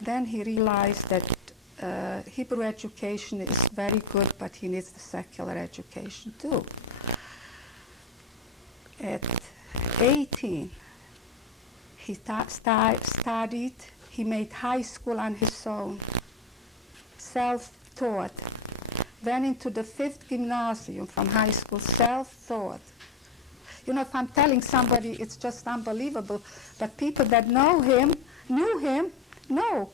then he realized that Hebrew education is very good, but he needs the secular education too. At 18, he studied. He made high school on his own, self-taught. Went into the 5th gymnasium from high school, self-taught. You know, if I'm telling somebody, it's just unbelievable. But people that knew him, know.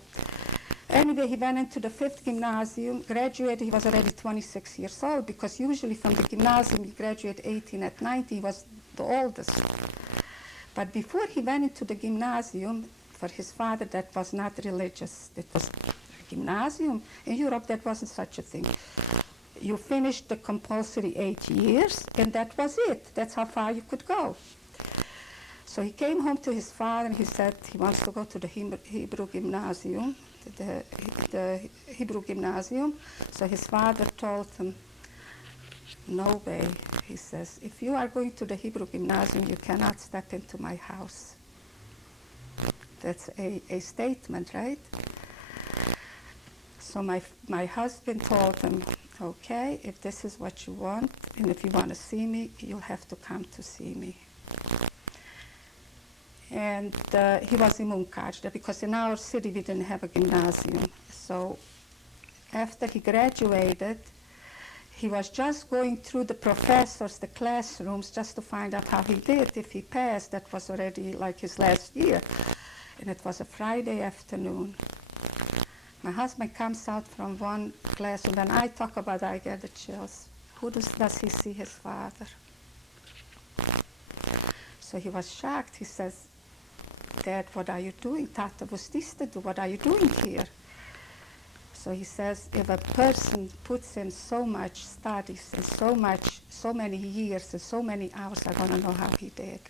Anyway, he went into the 5th gymnasium, graduated. He was already 26 years old, because usually from the gymnasium, you graduate 18. At 19, he was the oldest. But before he went into the gymnasium, for his father, that was not religious. It was a gymnasium. In Europe, that wasn't such a thing. You finished the compulsory 8 years, and that was it. That's how far you could go. So he came home to his father, and he said he wants to go to the Hebrew gymnasium, the Hebrew gymnasium. So his father told him, no way. He says, if you are going to the Hebrew gymnasium, you cannot step into my house. That's a statement, right? So my husband told him, okay, if this is what you want, and if you want to see me, you'll have to come to see me. And he was in Munkac, because in our city we didn't have a gymnasium. So after he graduated, he was just going through the professors, the classrooms, just to find out how he did. If he passed, that was already like his last year. And it was a Friday afternoon. My husband comes out from one classroom, and I talk about it, I get the chills. Who does he see his father? So he was shocked. He says, Dad, what are you doing? Tata, what are you doing here? So he says, if a person puts in so much studies and so many years and so many hours, I want to know how he did.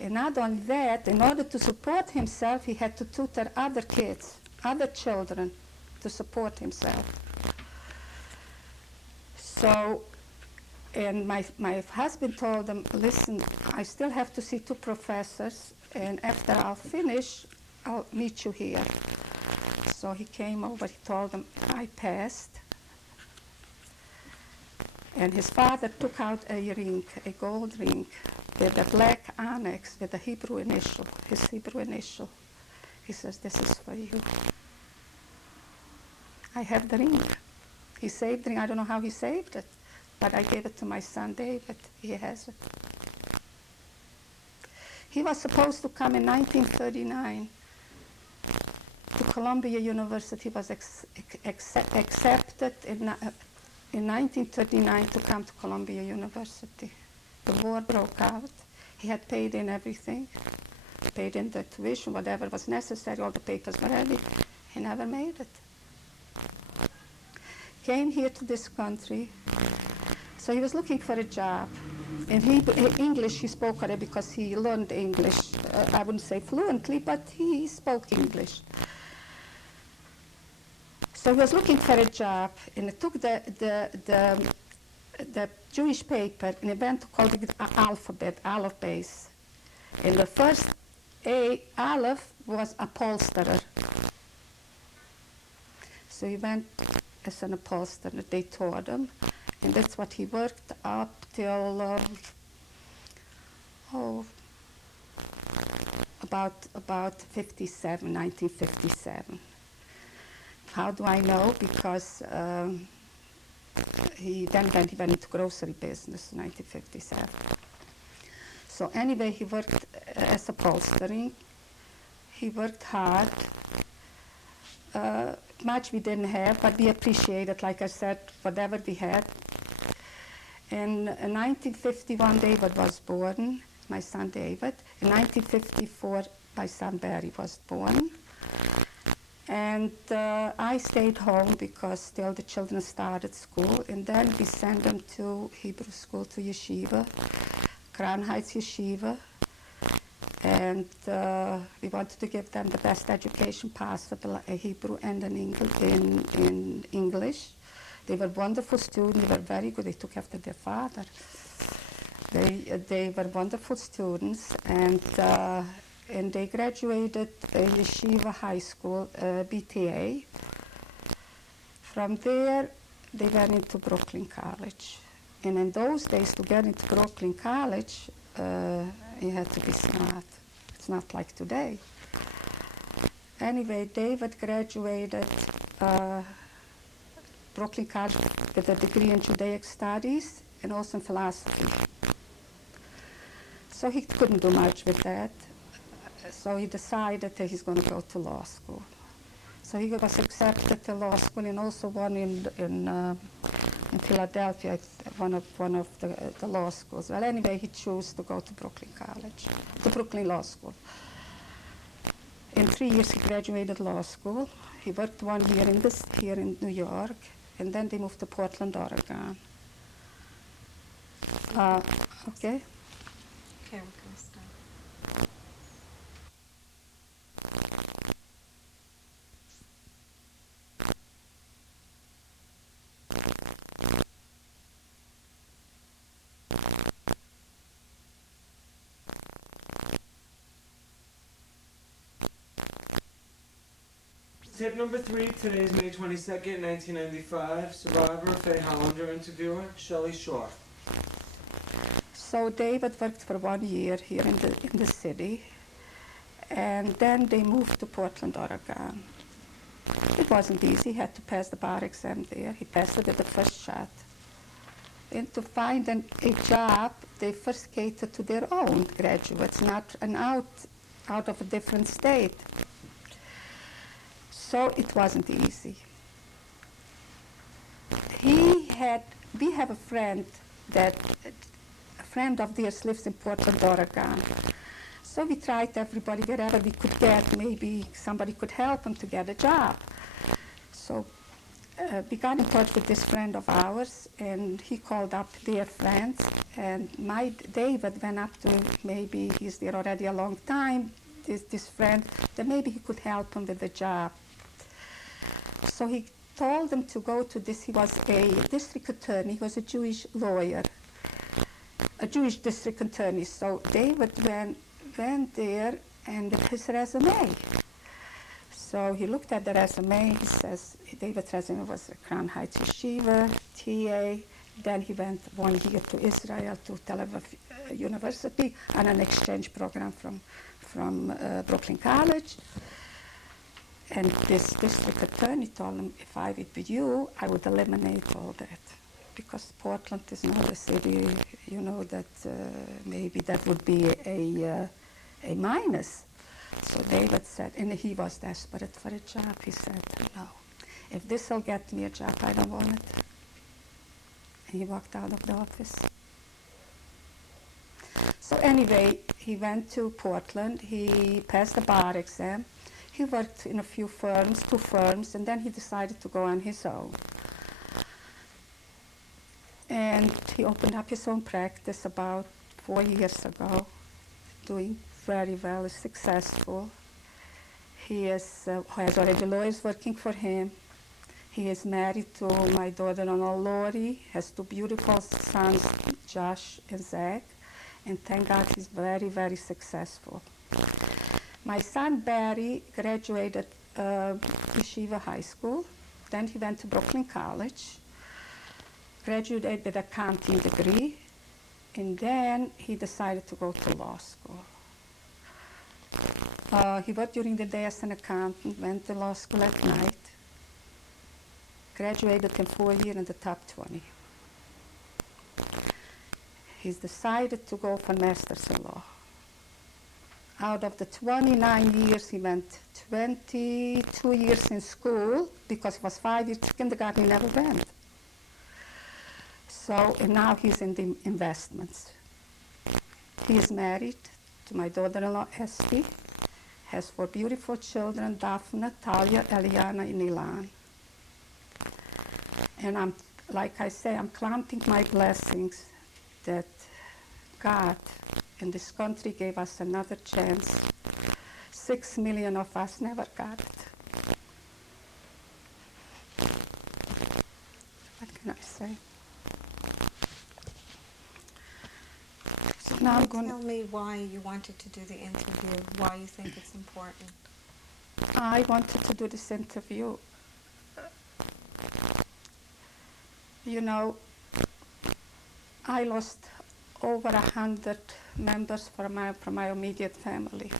And not only that, in order to support himself, he had to tutor other kids, other children, to support himself. So, and my husband told him, listen, I still have to see 2 professors, and after I'll finish, I'll meet you here. So he came over, he told them, I passed. And his father took out a ring, a gold ring, with a black onyx with a Hebrew initial, his Hebrew initial. He says, this is for you. I have the ring. He saved the ring. I don't know how he saved it, but I gave it to my son David. He has it. He was supposed to come in 1939 to Columbia University. He was accepted in 1939 to come to Columbia University. The war broke out. He had paid in everything, paid in the tuition, whatever was necessary, all the papers were ready. He never made it. Came here to this country. So he was looking for a job. In English, he spoke it because he learned English. I wouldn't say fluently, but he spoke English. So he was looking for a job, and he took the Jewish paper, and he went to call it alphabet, Aleph base. And the first Aleph was upholsterer. So he went as an upholsterer. They taught him, and that's what he worked up till about 57, 1957. How do I know? Because he went into grocery business in 1957. So anyway, he worked as upholstering. He worked hard. Much we didn't have, but we appreciated, like I said, whatever we had. In 1951, David was born, my son David. In 1954, my son Barry was born. And I stayed home because still the children started school, and then we sent them to Hebrew school, to yeshiva, Crown Heights Yeshiva. And we wanted to give them the best education possible, a Hebrew and in English. They were wonderful students. They were very good. They took after their father. They were wonderful students, and and they graduated Yeshiva High School, BTA. From there, they went into Brooklyn College. And in those days, to get into Brooklyn College, you had to be smart. It's not like today. Anyway, David graduated Brooklyn College with a degree in Judaic Studies and also in philosophy. So he couldn't do much with that. So he decided that he's going to go to law school. So he was accepted to law school and also one in Philadelphia, one of the law schools. Well, anyway, he chose to go to Brooklyn College, to Brooklyn Law School. In 3 years, he graduated law school. He worked 1 year here in New York, and then they moved to Portland, Oregon. Okay. Okay, we're going to start. Tip number 3, today is May 22nd, 1995. Survivor, Faye Hollander, interviewer, Shelley Shaw. So David worked for 1 year here in the city, and then they moved to Portland, Oregon. It wasn't easy. He had to pass the bar exam there. He passed it at the first shot. And to find a job, they first catered to their own graduates, not out of a different state. So it wasn't easy. We have a friend of theirs lives in Portland, Oregon. So we tried everybody, wherever we could get, maybe somebody could help him to get a job. So we got in touch with this friend of ours, and he called up their friends, and David went up to him, maybe he's there already a long time, this friend, that maybe he could help him with the job. So he told them to go to this. He was a district attorney. He was a Jewish lawyer, a Jewish district attorney. So David went there and with his resume. So he looked at the resume. He says David's resume was a Crown Heights Yeshiva, TA. Then he went 1 year to Israel, to Tel Aviv University, on an exchange program from Brooklyn College. And this district attorney told him, if I would be you, I would eliminate all that. Because Portland is not a city, that maybe that would be a minus. So David said, and he was desperate for a job. He said, no, if this will get me a job, I don't want it. And he walked out of the office. So anyway, he went to Portland. He passed the bar exam. He worked in a few firms, 2 firms, and then he decided to go on his own. And he opened up his own practice about 4 years ago, doing very well, successful. He has already lawyers working for him. He is married to my daughter-in-law, Lori, has 2 beautiful sons, Josh and Zach, and thank God he's very, very successful. My son, Barry, graduated Yeshiva High School. Then he went to Brooklyn College, graduated with an accounting degree, and then he decided to go to law school. He worked during the day as an accountant, went to law school at night, graduated in 4 years in the top 20. He's decided to go for master's in law. Out of the 29 years, he went 22 years in school, because it was 5 years kindergarten, he never went. So, and now he's in the investments. He is married to my daughter-in-law, Esty, has 4 beautiful children, Daphne, Talia, Eliana, and Ilan. And like I say, I'm counting my blessings that God in this country gave us another chance. 6 million of us never got it. What can I say? So now I'm Can you going. tell me why you wanted to do the interview? Why you think it's important? I wanted to do this interview. You know, I lost over 100 members from my immediate family.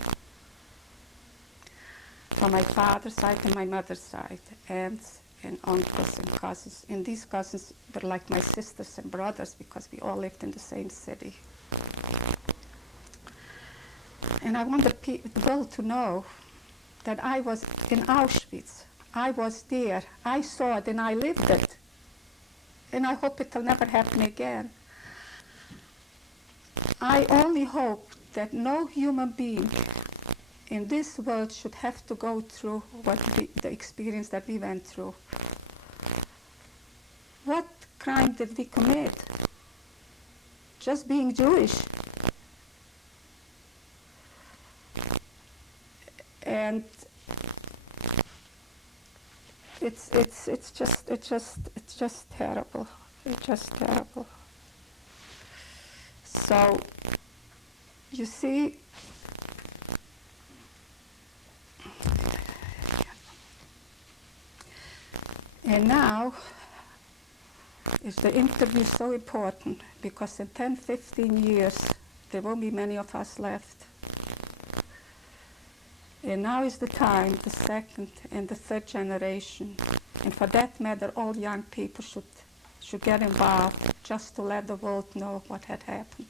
From my father's side and my mother's side, aunts and uncles and cousins. And these cousins were like my sisters and brothers because we all lived in the same city. And I want the world to know that I was in Auschwitz. I was there. I saw it and I lived it. And I hope it will never happen again. I only hope that no human being in this world should have to go through the experience that we went through. What crime did we commit? Just being Jewish. And it's just terrible. It's just terrible. So you see, and now is the interview so important because in 10, 15 years there won't be many of us left. And now is the time, the second and the third generation, and for that matter, all young people should get involved just to let the world know what had happened.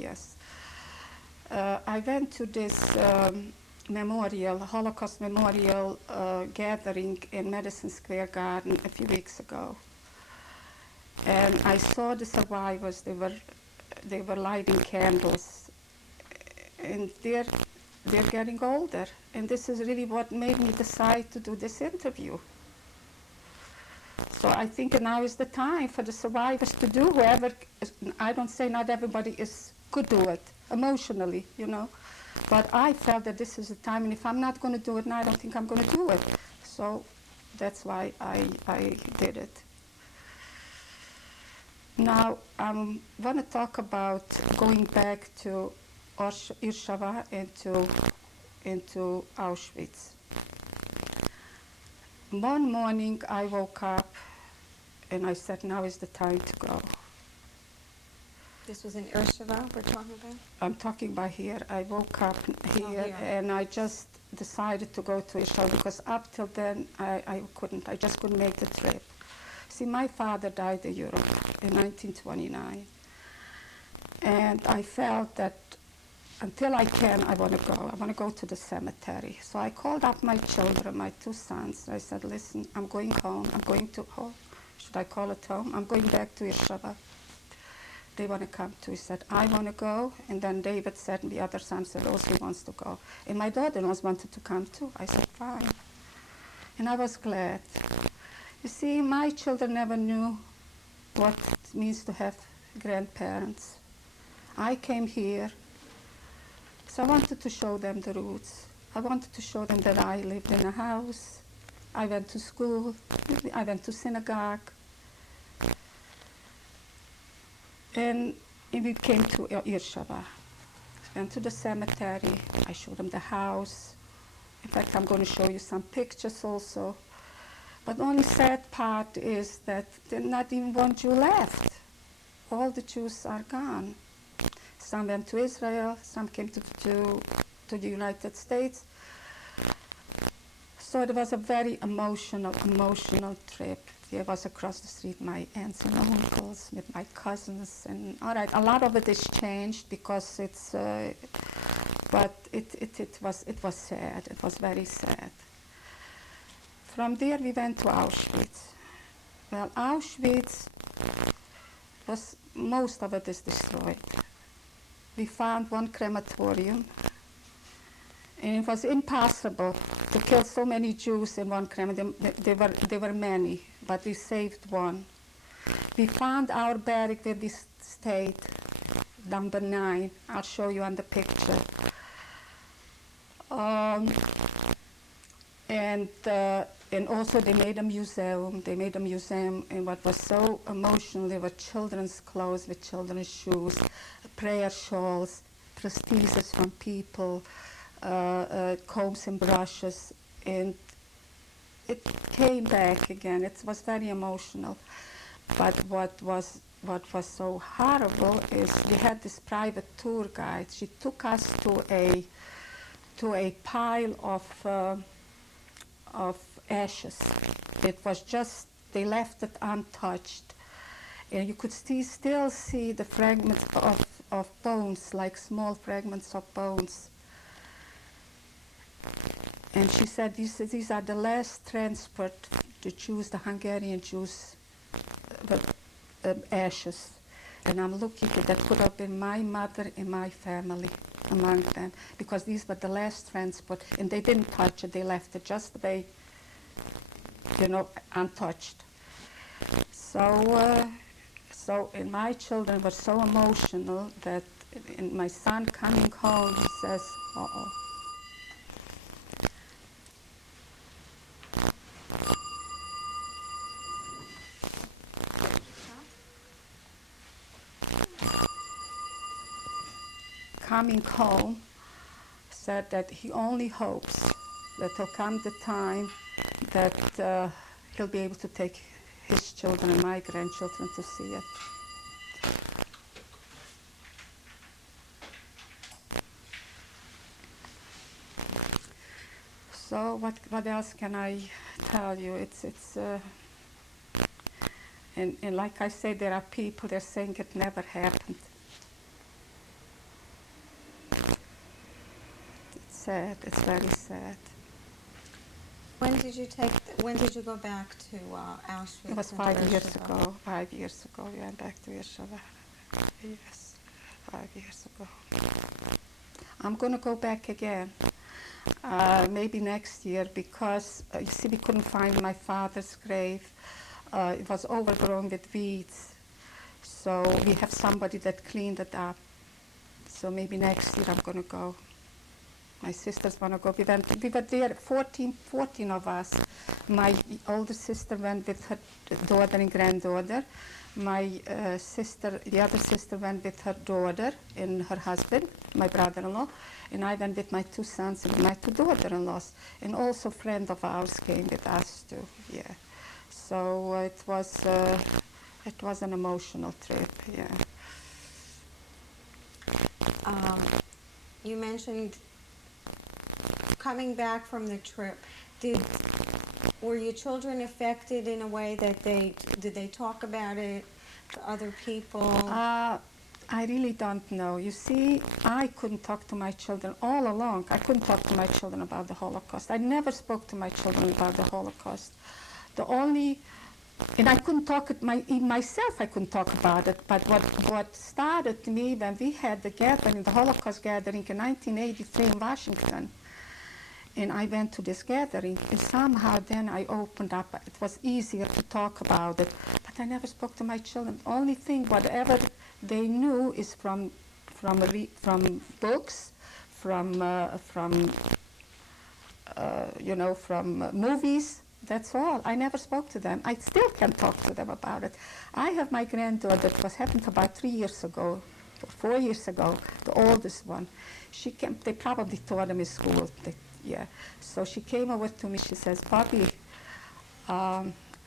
Yes. I went to this memorial, Holocaust memorial gathering in Madison Square Garden a few weeks ago. And I saw the survivors. They were lighting candles, and they're getting older. And this is really what made me decide to do this interview. So I think now is the time for the survivors to do whoever. I don't say not everybody could do it emotionally, you know, but I felt that this is the time. And if I'm not going to do it now, I don't think I'm going to do it. So that's why I did it. Now, I want to talk about going back to Shoah into Auschwitz. One morning I woke up and I said, now is the time to go. This was in Shoah we're talking about? I'm talking about here. I woke up here here. and I just decided to go to Shoah because up till then I just couldn't make the trip. See, my father died in Europe in 1929, and I felt that until I can, I want to go. I want to go to the cemetery. So I called up my children, my two sons. I said, listen, I'm going home. I'm going to home. Should I call it home? I'm going back to Shoah. They want to come too. He said, I want to go. And then David said, and the other son said, also he wants to go. And my daughter-in-law wanted to come too. I said, fine. And I was glad. You see, my children never knew what it means to have grandparents. I came here, so I wanted to show them the roots. I wanted to show them that I lived in a house. I went to school. I went to synagogue. And we came to Shoah. Went to the cemetery. I showed them the house. In fact, I'm going to show you some pictures also. But the only sad part is that there's not even one Jew left. All the Jews are gone. Some went to Israel, some came to the United States. So it was a very emotional trip. There was across the street my aunts and uncles, with my cousins, and all right, a lot of it is changed because it's, but it was sad. It was very sad. From there we went to Auschwitz. Well, Auschwitz was, most of it is destroyed. We found one crematorium, and it was impossible to kill so many Jews in one crematorium. There were many, but we saved one. We found our barrack where we stayed, number 9. I'll show you on the picture. And also they made a museum. They made a museum, and what was so emotional, there were children's clothes with children's shoes, prayer shawls, prostheses from people, combs and brushes, and it came back again. It was very emotional. But what was so horrible is we had this private tour guide. She took us to a pile of ashes. It was just, they left it untouched. And you could still see the fragments of bones, like small fragments of bones. And she said, these are the last transport, the Jews, the Hungarian Jews, ashes. And I'm looking at that could have been my mother and my family among them, because these were the last transport, and they didn't touch it, they left it just the way, untouched. So and my children were so emotional that in my son coming home, he says, uh-oh. Coming home, said that he only hopes that there'll come the time that he'll be able to take his children and my grandchildren to see it. So what else can I tell you? And like I say, there are people, they're saying it never happened. Sad. It's very sad. When did you go back to Auschwitz? It was 5 years ago. 5 years ago, we went back to Shoah. Yes, 5 years ago. I'm going to go back again, maybe next year, because you see, we couldn't find my father's grave. It was overgrown with weeds, so we have somebody that cleaned it up. So maybe next year I'm going to go. My sisters want to go. We were there, 14 of us. My older sister went with her daughter and granddaughter. My the other sister went with her daughter and her husband, my brother-in-law, and I went with my two sons and my two daughter-in-laws. And also a friend of ours came with us too. Yeah. So it was an emotional trip. Yeah. You mentioned coming back from the trip. Were your children affected in a way that did they talk about it to other people? I really don't know. You see, I couldn't talk to my children all along. I couldn't talk to my children about the Holocaust. I never spoke to my children about the Holocaust. And I couldn't talk myself. I couldn't talk about it. But what started me when we had the gathering, the Holocaust gathering in 1983 in Washington, and I went to this gathering, and somehow then I opened up. It was easier to talk about it, but I never spoke to my children. The only thing, whatever they knew, is from books, from movies. That's all. I never spoke to them. I still can't talk to them about it. I have my granddaughter. It was happened about 3 years ago, or 4 years ago, the oldest one. She came. They probably taught them in school. Yeah. So she came over to me. She says, "Bobby,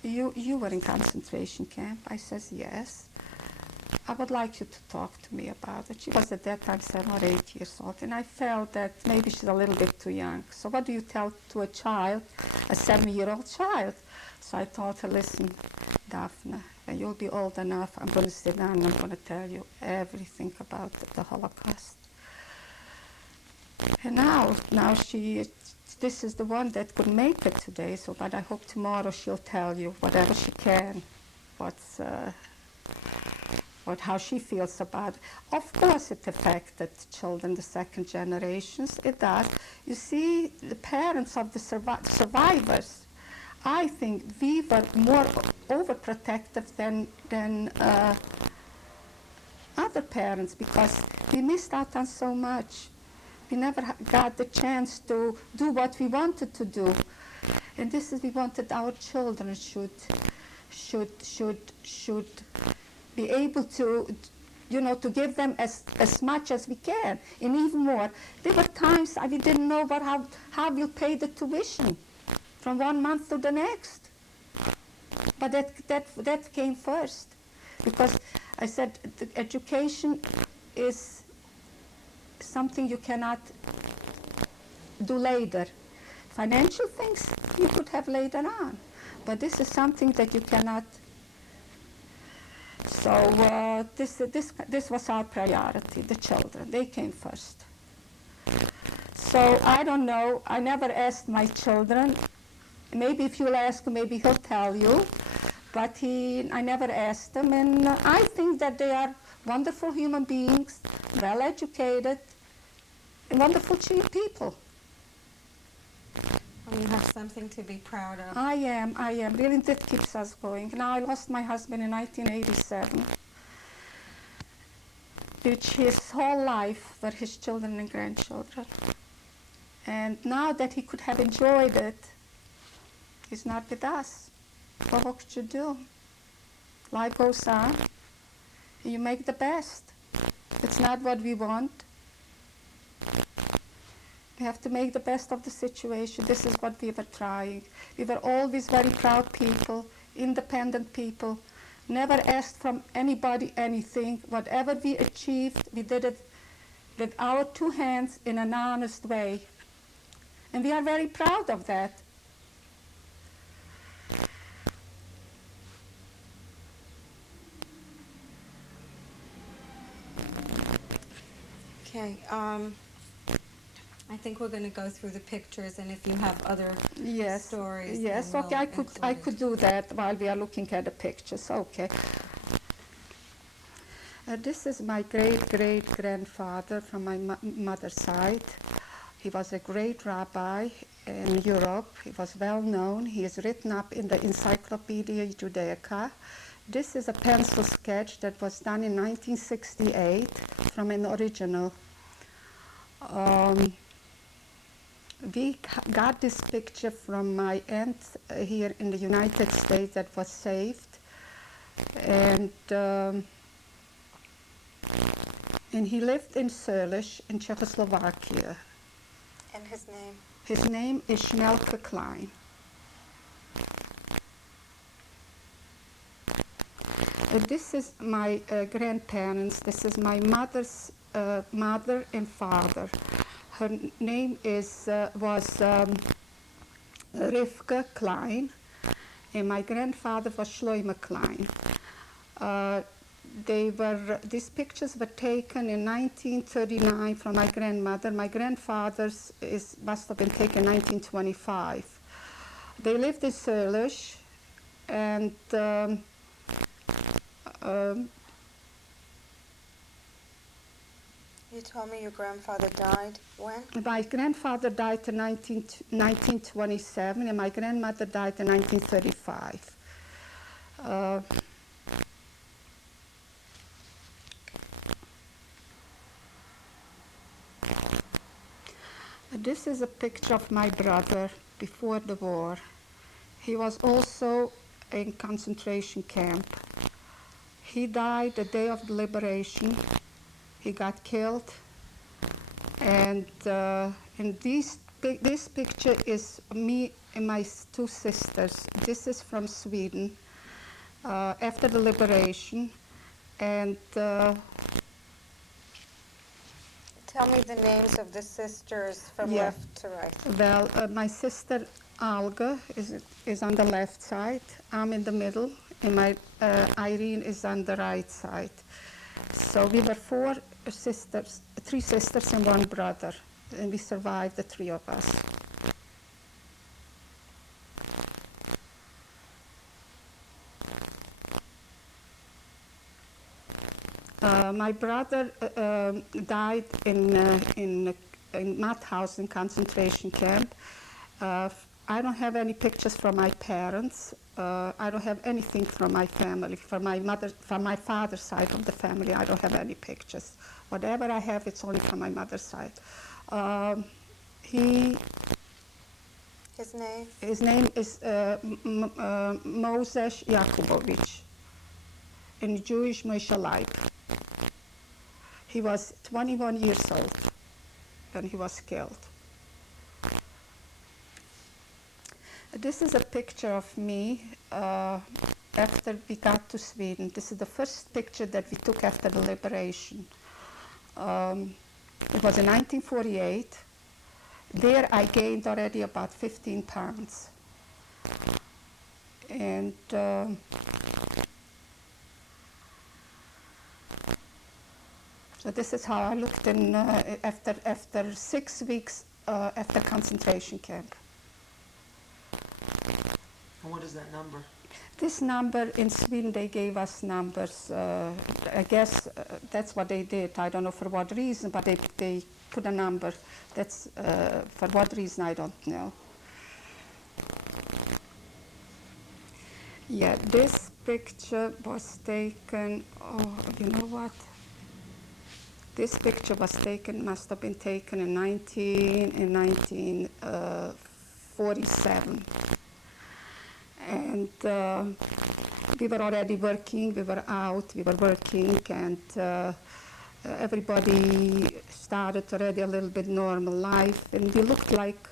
you were in concentration camp." I says, "Yes. I would like you to talk to me about it." She was at that time 7 or 8 years old, and I felt that maybe she's a little bit too young. So what do you tell to a child, a 7-year-old child? So I told her, "Listen, Daphne, when you'll be old enough, I'm going to sit down and I'm going to tell you everything about the Holocaust." And now this is the one that could make it today. So, but I hope tomorrow she'll tell you whatever she can, how she feels about it. Of course, it affected children, the second generations. It does. You see, the parents of the survivors, I think we were more overprotective than other parents, because we missed out on so much. We never got the chance to do what we wanted to do. And this is, we wanted our children should be able to, to give them as much as we can, and even more. There were times we didn't know how we'll pay the tuition from one month to the next. But that came first, because I said the education is something you cannot do later. Financial things you could have later on, but this is something that you cannot. So this was our priority, the children. They came first. So I don't know. I never asked my children. Maybe if you'll ask him, maybe he'll tell you. But I never asked them, and I think that they are wonderful human beings, well-educated, and wonderful people. Well, you have something to be proud of. I am. Really, that keeps us going. Now, I lost my husband in 1987, which his whole life were his children and grandchildren. And now that he could have enjoyed it, he's not with us. Well, what could you do? Life goes on. You make the best. It's not what we want. We have to make the best of the situation. This is what we were trying. We were always very proud people, independent people, never asked from anybody anything. Whatever we achieved, we did it with our two hands in an honest way. And we are very proud of that. Okay. I think we're going to go through the pictures, and if you have other stories. Yes, then okay, we'll I include could it. do that while we are looking at the pictures. Okay. This is my great-great-grandfather from my mother's side. He was a great rabbi in Europe. He was well known. He is written up in the Encyclopedia Judaica. This is a pencil sketch that was done in 1968 from an original. We got this picture from my aunt here in the United States that was saved, and he lived in Seliš in Czechoslovakia. And his name? His name is Schmelke Klein. This is my grandparents. This is my mother's mother and father. Her name was Rivka Klein, and my grandfather was Shloime Klein. These pictures were taken in 1939 from my grandmother. My grandfather's must have been taken in 1925. They lived in Seliš, and You told me your grandfather died when? my grandfather died in 1927, and my grandmother died in 1935. This is a picture of my brother before the war. He was also in concentration camp. He died the day of the liberation. He got killed, and this picture is me and my two sisters. This is from Sweden after the liberation, and Tell me the names of the sisters from Yeah. left to right. well, my sister Alga is on the left side. I'm in the middle, and my Irene is on the right side. So we were three sisters and one brother, and we survived, the three of us. My brother died in Mauthausen concentration camp. I don't have any pictures from my parents. I don't have anything from my family. From my father's side of the family, I don't have any pictures. Whatever I have, it's only from my mother's side. His name? His name is Moses Yakubovich, in Jewish Moshe Leib. He was 21 years old when he was killed. This is a picture of me after we got to Sweden. This is the first picture that we took after the liberation. It was in 1948. There I gained already about 15 pounds. And so this is how I looked in, after 6 weeks after concentration camp. And what is that number? This number in Sweden, they gave us numbers. I guess that's what they did. I don't know for what reason, but they put a number. That's for what reason, I don't know. Yeah, this picture was taken, oh, you know what? This picture was taken, must have been taken in 1947. And we were already working, we were out, we were working, and everybody started already a little bit normal life, and we looked like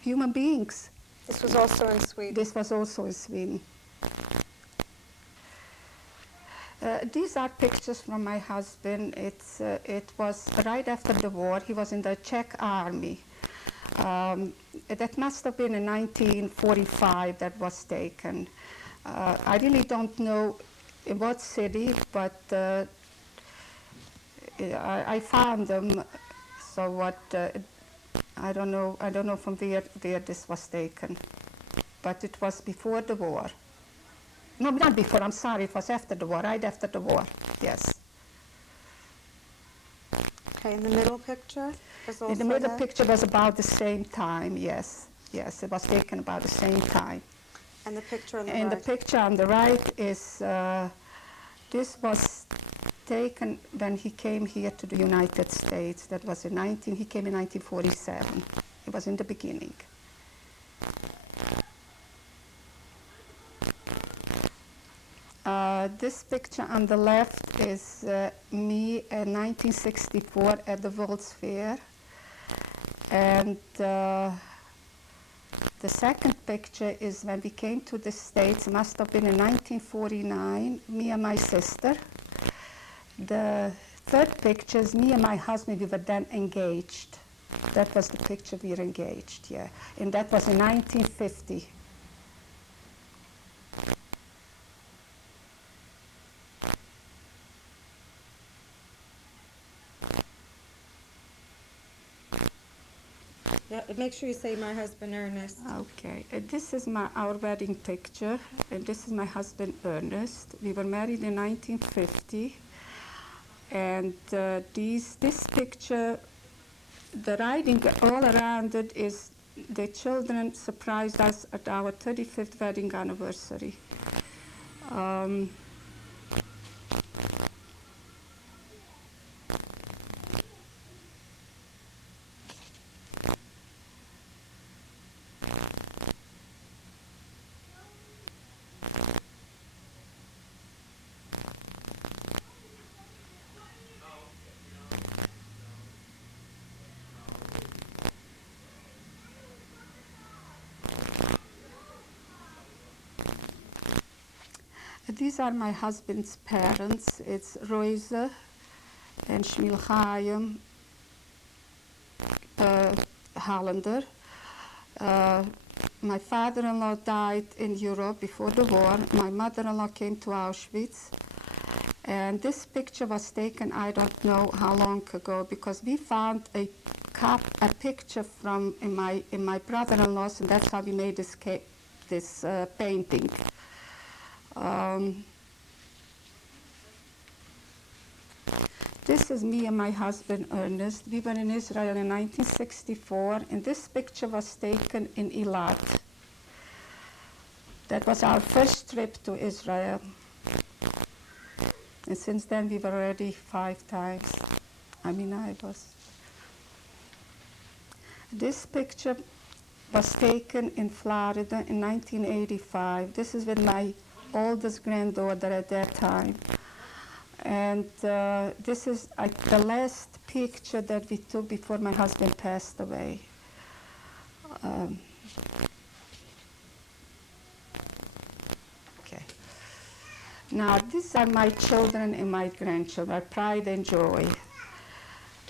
human beings. This was also in Sweden. This was also in Sweden. These are pictures from my husband. It was right after the war. He was in the Czech army. That must have been in 1945 that was taken. I really don't know in what city, but I found them. So what? I don't know from where this was taken, but it was before the war. No, not before. I'm sorry. It was after the war. Right after the war. Yes. Okay, in the middle picture is also In the middle that? picture was about the same time. Yes, yes, it was taken about the same time. And the picture on the And right? the picture on the right is, this was taken when he came here to the United States. That was he came in 1947. It was in the beginning. This picture on the left is me in 1964 at the World's Fair. And the second picture is when we came to the States, must have been in 1949, me and my sister. The third picture is me and my husband, we were then engaged. That was the picture we were engaged, yeah. And that was in 1950. Yeah, make sure you say my husband Ernest. Okay, this is our wedding picture, and this is my husband Ernest. We were married in 1950, and this picture, the writing all around it is the children surprised us at our 35th wedding anniversary. These are my husband's parents. It's Roise and Shmuel Chaim Hollander. My father-in-law died in Europe before the war. My mother-in-law came to Auschwitz. And this picture was taken, I don't know how long ago, because we found a picture from in my brother-in-law's, and that's how we made this painting. This is me and my husband Ernest. We were in Israel in 1964, and this picture was taken in Eilat. That was our first trip to Israel. And since then we were already 5 times. I was. This picture was taken in Florida in 1985. This is with my oldest granddaughter at that time. And this is the last picture that we took before my husband passed away. Okay. Now, these are my children and my grandchildren, my pride and joy.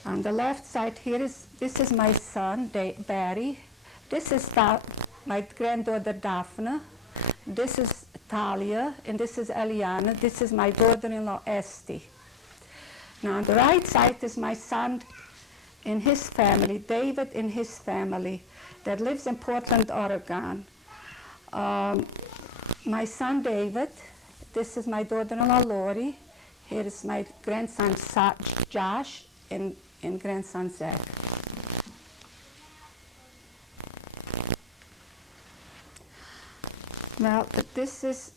On the left side here this is my son, Barry. This is my granddaughter, Daphne. This is Talia, and this is Eliana. This is my daughter-in-law, Esty. Now, on the right side is my son and his family, David and his family, that lives in Portland, Oregon. My son, David. This is my daughter-in-law, Lori. Here is my grandson, Josh, and grandson, Zach. Well, this is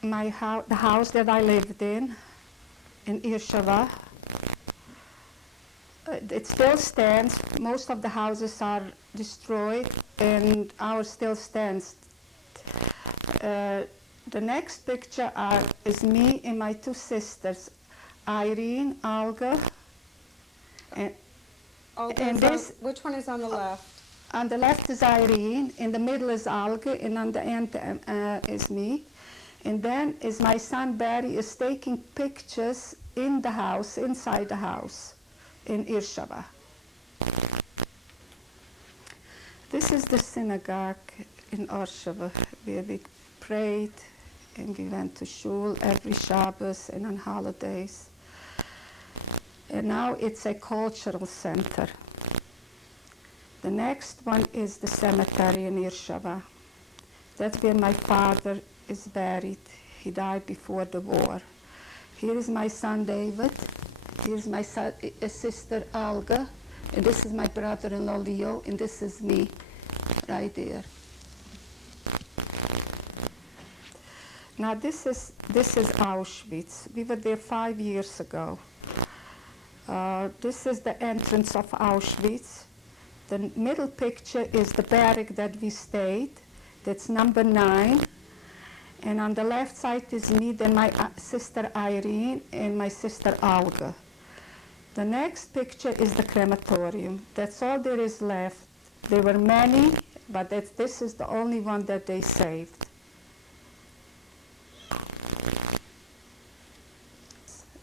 the house that I lived in Shoah. It still stands. Most of the houses are destroyed, and ours still stands. The next picture is me and my two sisters, Irene, Olga, and this. Which one is on the left? On the left is Irene, in the middle is Olga, and on the end is me. And then is my son Barry is taking pictures in the house, inside the house, in Shoah. This is the synagogue in Shoah, where we prayed and we went to shul every Shabbos and on holidays. And now it's a cultural center. The next one is the cemetery in Shoah. That's where my father is buried. He died before the war. Here is my son David. Here's my sister Olga. And this is my brother-in-law Leo. And this is me right there. Now this is Auschwitz. We were there 5 years ago. This is the entrance of Auschwitz. The middle picture is the barrack that we stayed. That's number 9. And on the left side is me, then my sister Irene, and my sister Olga. The next picture is the crematorium. That's all there is left. There were many, but this is the only one that they saved.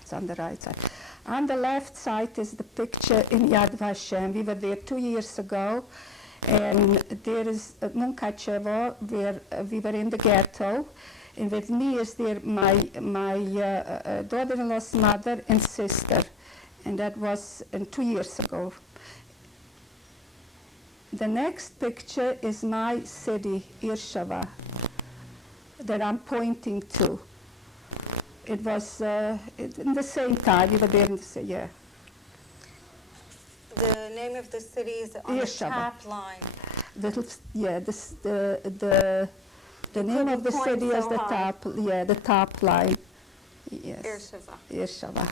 It's on the right side. On the left side is the picture in Yad Vashem. We were there 2 years ago, and there is Munkachevo, where we were in the ghetto, and with me is there my daughter-in-law's mother and sister, and that was 2 years ago. The next picture is my city, Shoah, that I'm pointing to. It was in the same time, we were there in the same year. The name of the city is on the top line. The name of the city is the top, the top line. Yes. Shoah.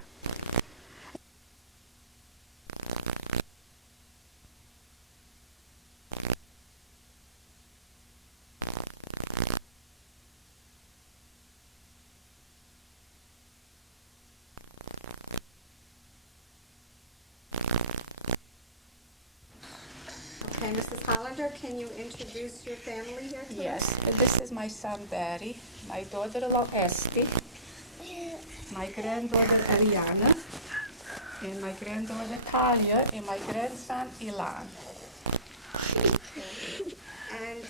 Okay, Mrs. Hollander, can you introduce your family here to us? Yes, this is my son Barry, my daughter-in-law Esty, my granddaughter Ariana, and my granddaughter Talia, and my grandson Ilan. And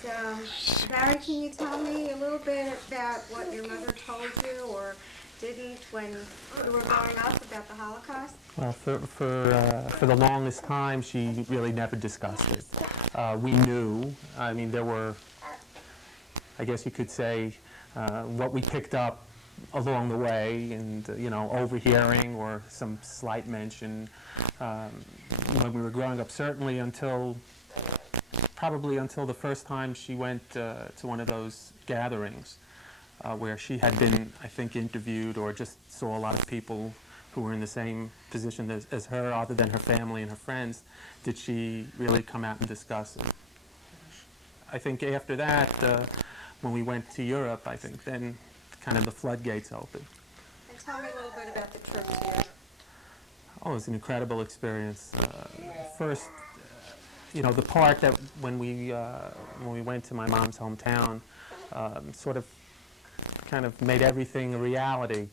Barry, can you tell me a little bit about what your mother told you or didn't when you were growing up about the Holocaust? Well, for the longest time, she really never discussed it. We knew. I mean, there were, I guess you could say, what we picked up along the way, and overhearing or some slight mention when we were growing up. Certainly probably until the first time she went to one of those gatherings where she had been, I think, interviewed or just saw a lot of people who were in the same position as her, other than her family and her friends. Did she really come out and discuss it? I think after that, when we went to Europe, I think then kind of the floodgates opened. And tell me a little bit about the trip to Europe. Oh, it was an incredible experience. First, the part that when we went to my mom's hometown, sort of kind of made everything a reality.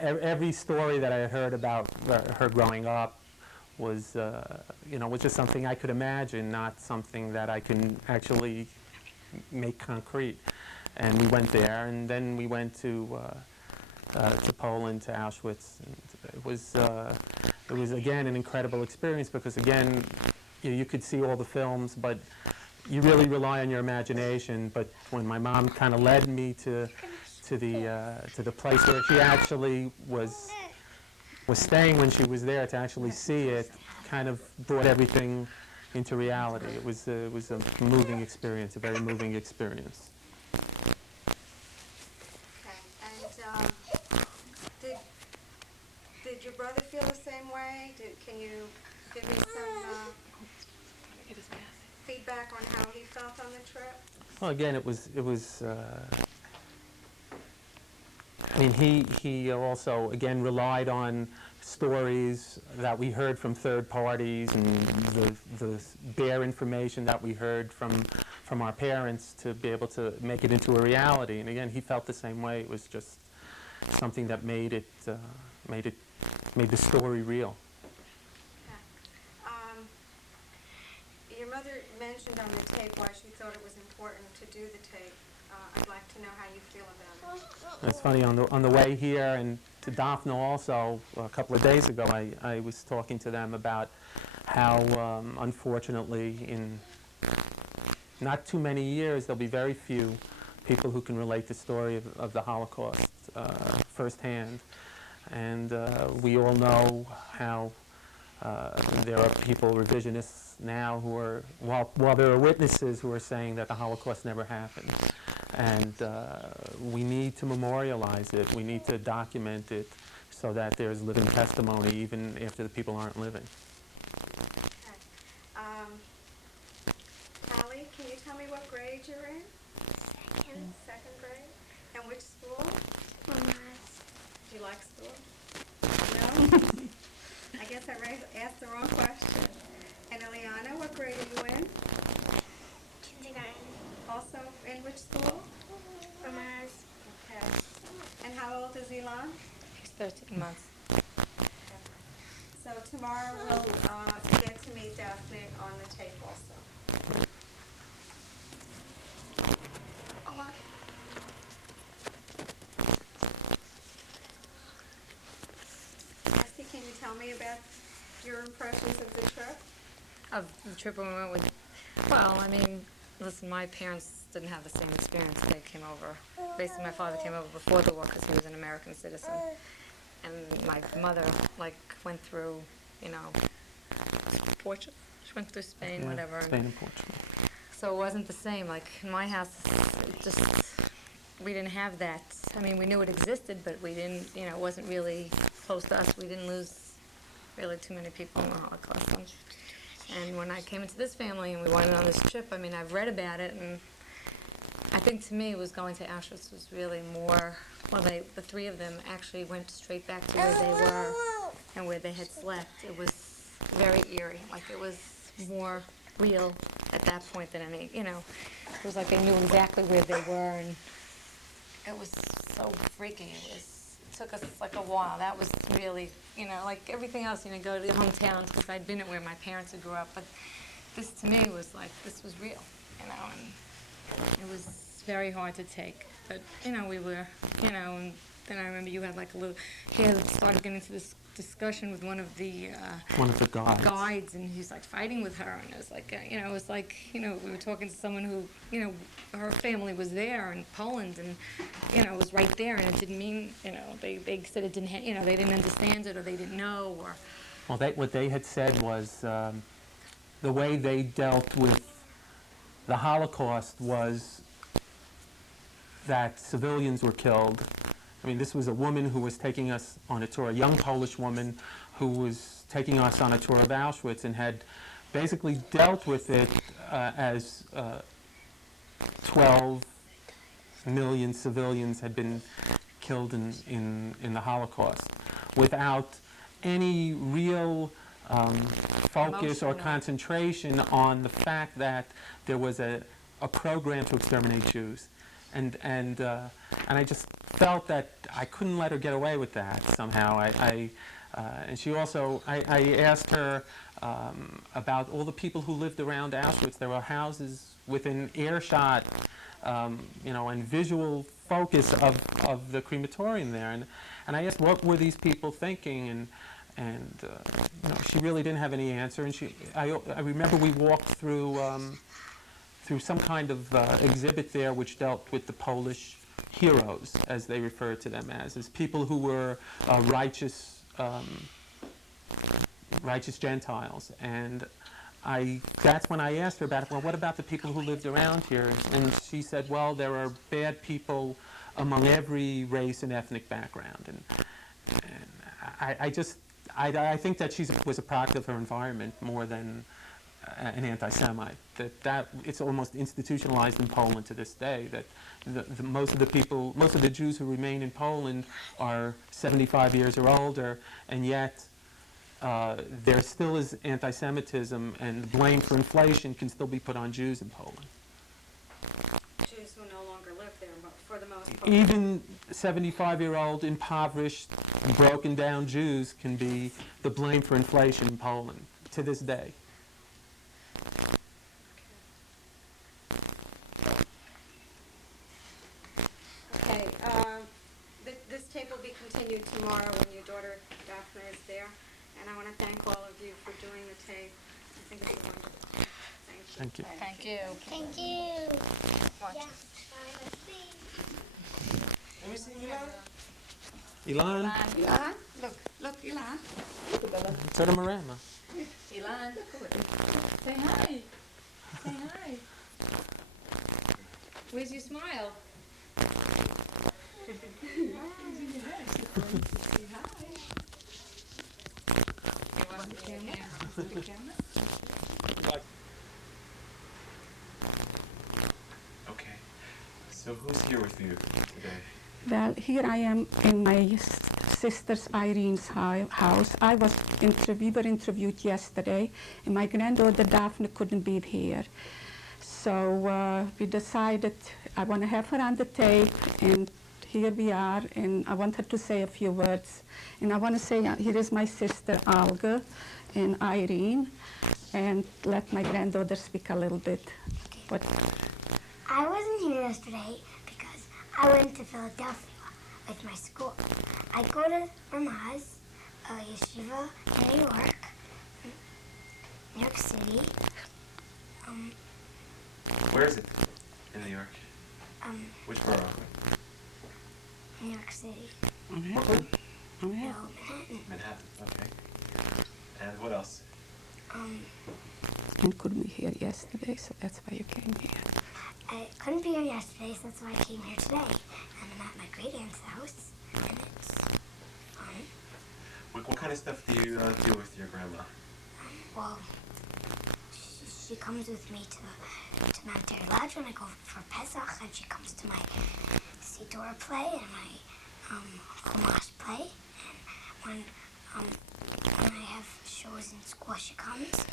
Every story that I had heard about her growing up was just something I could imagine, not something that I can actually make concrete. And we went there, and then we went to Poland, to Auschwitz. And it was again an incredible experience because again, you could see all the films, but you really rely on your imagination. But when my mom kind of led me to the place where she actually was staying when she was there, to actually see it, kind of brought everything into reality. It was a moving experience, a very moving experience. And did your brother feel the same way? Can you give me some feedback on how he felt on the trip? Well, again, it was. He also again relied on stories that we heard from third parties and the bare information that we heard from our parents to be able to make it into a reality. And again, he felt the same way. It was just something that made the story real. Your mother mentioned on the tape why she thought it was important to do the tape. I'd like to know how you feel about it. It's funny, on the way here and to Daphne also, a couple of days ago, I was talking to them about how, unfortunately, in not too many years, there'll be very few people who can relate the story of the Holocaust firsthand. And we all know how there are people, revisionists now, who are, while there are witnesses who are saying that the Holocaust never happened. And we need to memorialize it. We need to document it so that there's living testimony even after the people aren't living. Okay. Callie, can you tell me what grade you're in? Second grade. And which school? Do you like school? No? I guess I asked the wrong question. And Eliana, what grade are you in? Kindergarten. Also in which school? Mars. Okay. And how old is Elon? He's 13 months. So tomorrow we'll get to meet Daphne on the tape also. Esty, can you tell me about your impressions of the trip? Of the trip when we went with, well, I mean, listen, my parents didn't have the same experience. They came over, basically my father came over before the war because he was an American citizen. And my mother, went through, Portugal. She went through Spain, Yeah, whatever. Spain and Portugal. So it wasn't the same. Like, in my house, we didn't have that. I mean, we knew it existed, but we didn't, it wasn't really close to us. We didn't lose really too many people in the Holocaust. And when I came into this family and we went on this trip, I mean, I've read about it, and I think to me it was going to Auschwitz was really more, well, the three of them actually went straight back to where they were and where they had slept. It was very eerie. Like, it was more real at that point than any, it was like they knew exactly where they were, and it was so freaky. It took us like a while. That was really, like everything else, go to the hometowns because I'd been at where my parents had grew up, but this to me was like, this was real, and it was very hard to take. But, we were, and then I remember you had he had started getting into this discussion with one of the guides, and he's like fighting with her, and it was like, we were talking to someone who, her family was there in Poland, and, it was right there, and it didn't mean, they said it didn't, they didn't understand it, or they didn't know, or. Well, what they had said was the way they dealt with the Holocaust was that civilians were killed. I mean, this was a woman who was taking us on a tour, a young Polish woman who was taking us on a tour of Auschwitz and had basically dealt with it as 12 million civilians had been killed in the Holocaust, without any real focus or Emotional. concentration on the fact that there was a program to exterminate Jews. And I just felt that I couldn't let her get away with that somehow. And she also, I asked her about all the people who lived around Auschwitz. There were houses within earshot, and visual focus of the crematorium there. And I asked, what were these people thinking? And she really didn't have any answer. And I remember we walked through some kind of exhibit there which dealt with the Polish heroes, as they referred to them as people who were righteous Gentiles. And that's when I asked her about it. Well, what about the people who lived around here? And she said, well, there are bad people among every race and ethnic background. And I think that she was a product of her environment more than an anti-Semite. That it's almost institutionalized in Poland to this day. That most of the Jews who remain in Poland are 75 years or older, and yet there still is anti-Semitism, and the blame for inflation can still be put on Jews in Poland. Jews who no longer live there, for the most part. Even 75-year-old, impoverished, broken down Jews can be the blame for inflation in Poland to this day. Okay, this tape will be continued tomorrow when your daughter Daphne is there. And I want to thank all of you for doing the tape. I think it's wonderful. Thank you. Thank you. Thank you. Thank you. Watch. Yeah. Let me see Ilan. Ilan, Ilan, look, Ilan. turn him around. Ilan, say hi. Say hi. Where's your smile? Okay. So who's here with you today? Well, here I am in my sister's Irene's house. We were interviewed yesterday, and my granddaughter Daphne couldn't be here. So we decided I want to have her on the tape, and here we are, and I want her to say a few words. And I want to say, here is my sister Olga and Irene, and let my granddaughter speak a little bit. What? I wasn't here yesterday because I went to Philadelphia with my school. I go to Ramaz, Yeshiva in New York City. Where is it? In New York. Which borough? New York City. Brooklyn? No, Manhattan. Manhattan. Okay. And what else? And couldn't be here yesterday, so that's why you came here. I couldn't be here yesterday, so that's why I came here today. And I'm at my great aunt's house, and it's fun. What kind of stuff do you do with your grandma? Well, she comes with me to Mount Dairy Lodge when I go for Pesach, and she comes to my Siddur play and my Chumash play. And when I have shows in school, she comes.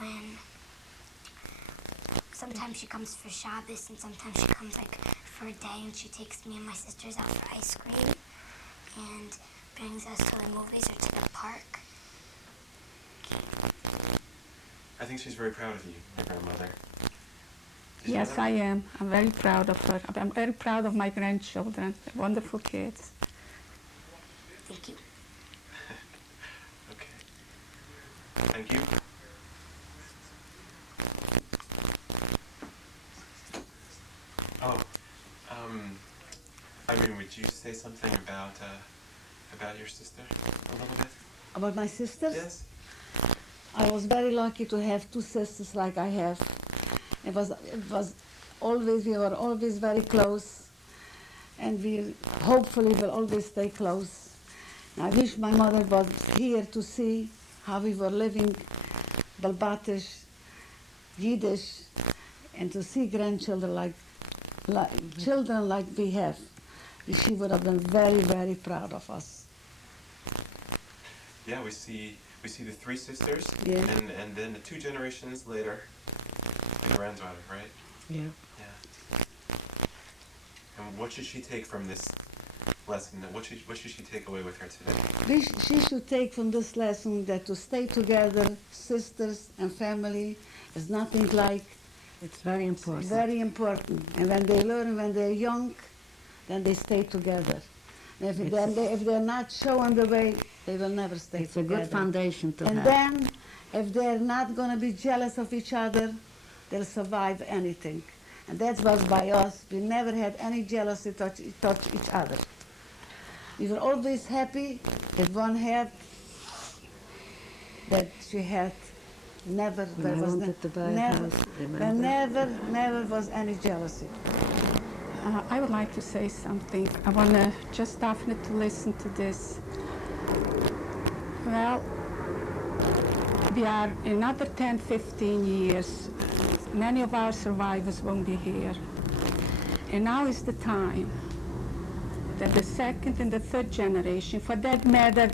And sometimes she comes for Shabbos, and sometimes she comes like for a day, and she takes me and my sisters out for ice cream and brings us to the movies or to the park. I think she's very proud of you, my grandmother. Did you know Yes, that? I am. I'm very proud of her. I'm very proud of my grandchildren. They're wonderful kids. Thank you. Okay. Thank you. Oh, Irene, would you say something about your sister a little bit? About my sisters? Yes. I was very lucky to have two sisters like I have. It was always, we were always very close, and we hopefully will always stay close. I wish my mother was here to see how we were living Balbatish, Yiddish, and to see grandchildren like children like we have. She would have been very, very proud of us. Yeah, we see the three sisters, Yeah. and then the 2 generations later, the granddaughter, right? Yeah. Yeah. And what should she take from this lesson? What should she take away with her today? She should take from this lesson that to stay together, sisters and family, is nothing like. It's very important. Very important. And when they learn when they're young, then they stay together. And if they're not showing the way, they will never stay It's a together. good foundation to And have. then, if they're not going to be jealous of each other, they'll survive anything. And that was by us. We never had any jealousy touch each other. We were always happy that one had, that she had. Never, When there I was wanted to buy a never, house, there remember? never was any jealousy. I would like to say something. I want to just Daphne to listen to this. Well, we are another 10, 15 years. Many of our survivors won't be here. And now is the time that the second and the third generation, for that matter,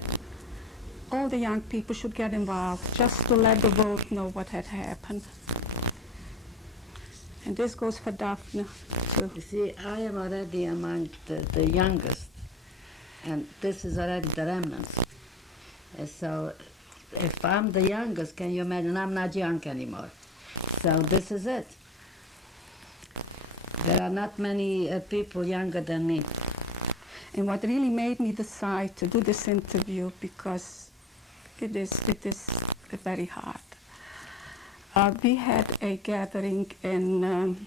all the young people should get involved just to let the world know what had happened. And this goes for Daphne too. You see, I am already among the youngest, and this is already the remnants. And so, if I'm the youngest, can you imagine? I'm not young anymore. So this is it. There are not many people younger than me. And what really made me decide to do this interview, because it is very hard. We had a gathering in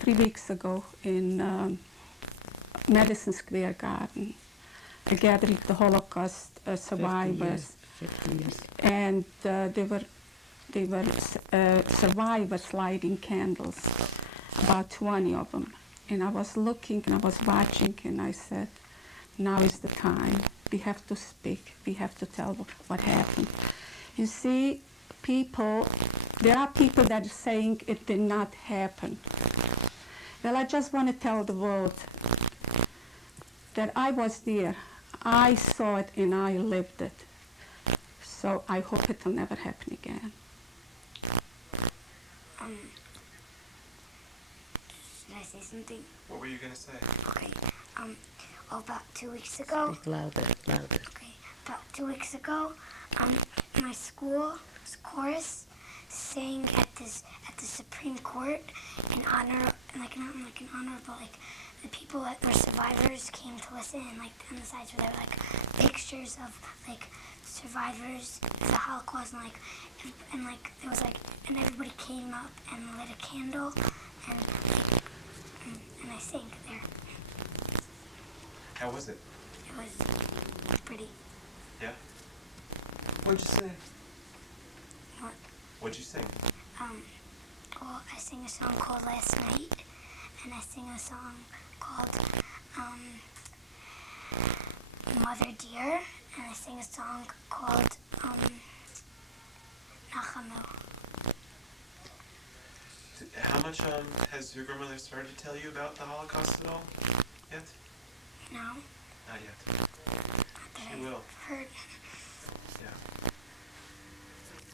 3 weeks ago in Madison Square Garden, a gathering of the Holocaust survivors. 50 years. And they were survivors lighting candles, about 20 of them. And I was looking and I was watching and I said, now is the time. We have to speak. We have to tell what happened. You see, there are people that are saying it did not happen. Well, I just want to tell the world that I was there. I saw it and I lived it. So I hope it will never happen again. Should I say something? What were you gonna say? Okay. About 2 weeks ago. Speak louder, louder. Okay. About 2 weeks ago, my school's chorus sang at the Supreme Court in honor, like an honorable, like the people that were survivors came to listen, and like on the sides were there like pictures of like survivors of the Holocaust, and like there was like, and everybody came up and lit a candle, and I sang there. How was it? It was pretty. Yeah? What'd you say? What? What'd you sing? Well, I sing a song called Last Night, and I sing a song called Mother Dear, and I sing a song called Nachamu. How much has your grandmother started to tell you about the Holocaust at all? Yet? No, Not yet. not that She I've will. heard. Yeah.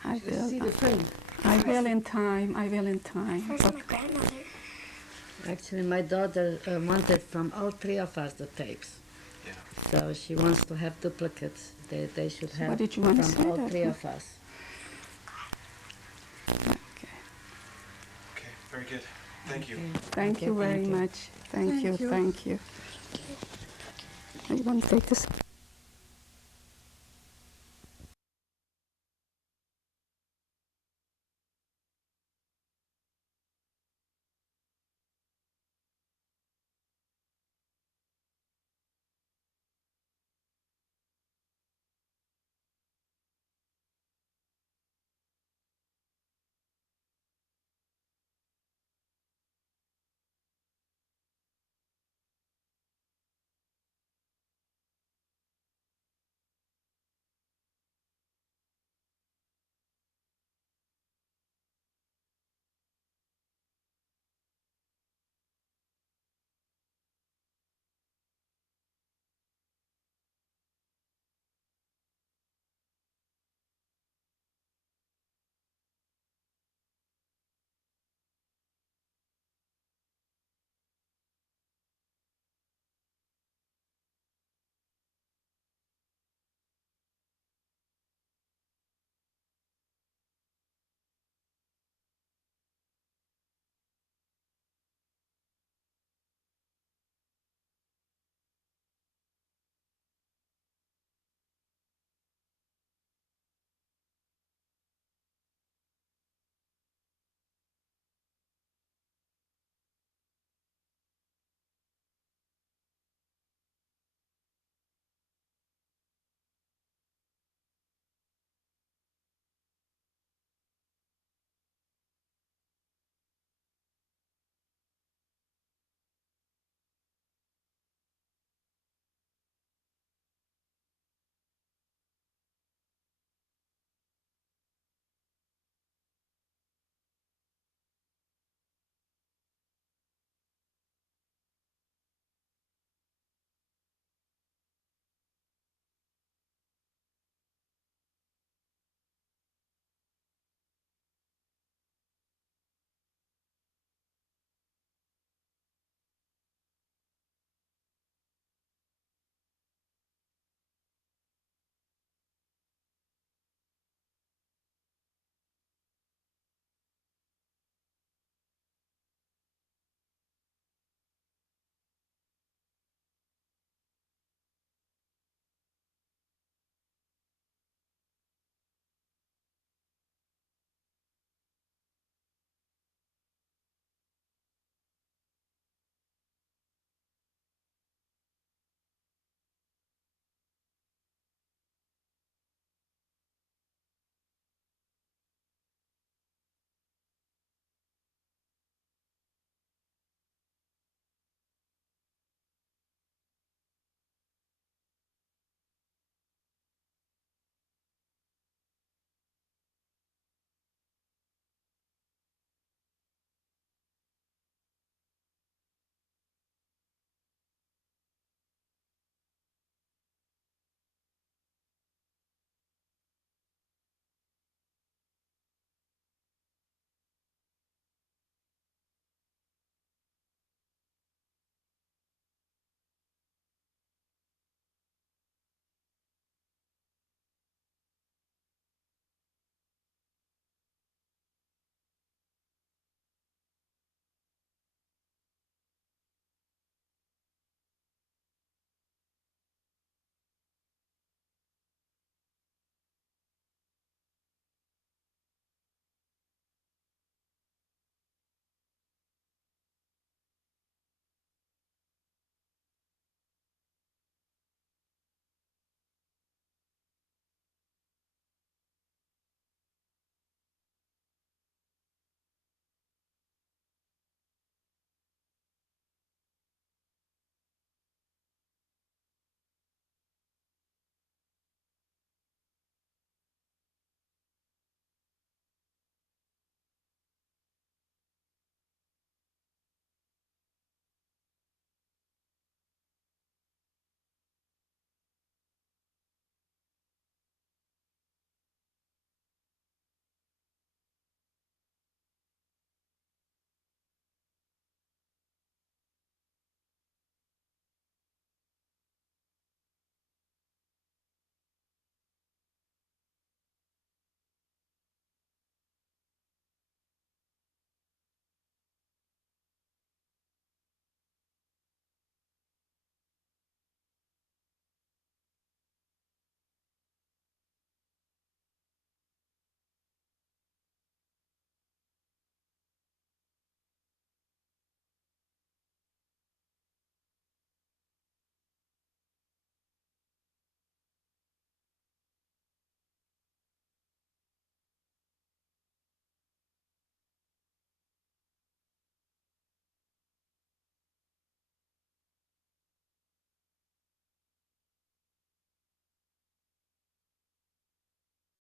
I See will. the film. I will in time. I will in time. First, But my grandmother. Actually, my daughter wanted from all 3 of us the tapes. Yeah. So she wants to have duplicates. They should have what did you want to from say, all 3 Daphne? of us. okay. Okay, very good. Thank you. Thank Okay, you very thank you. much. Thank you. Thank you. You want to take this?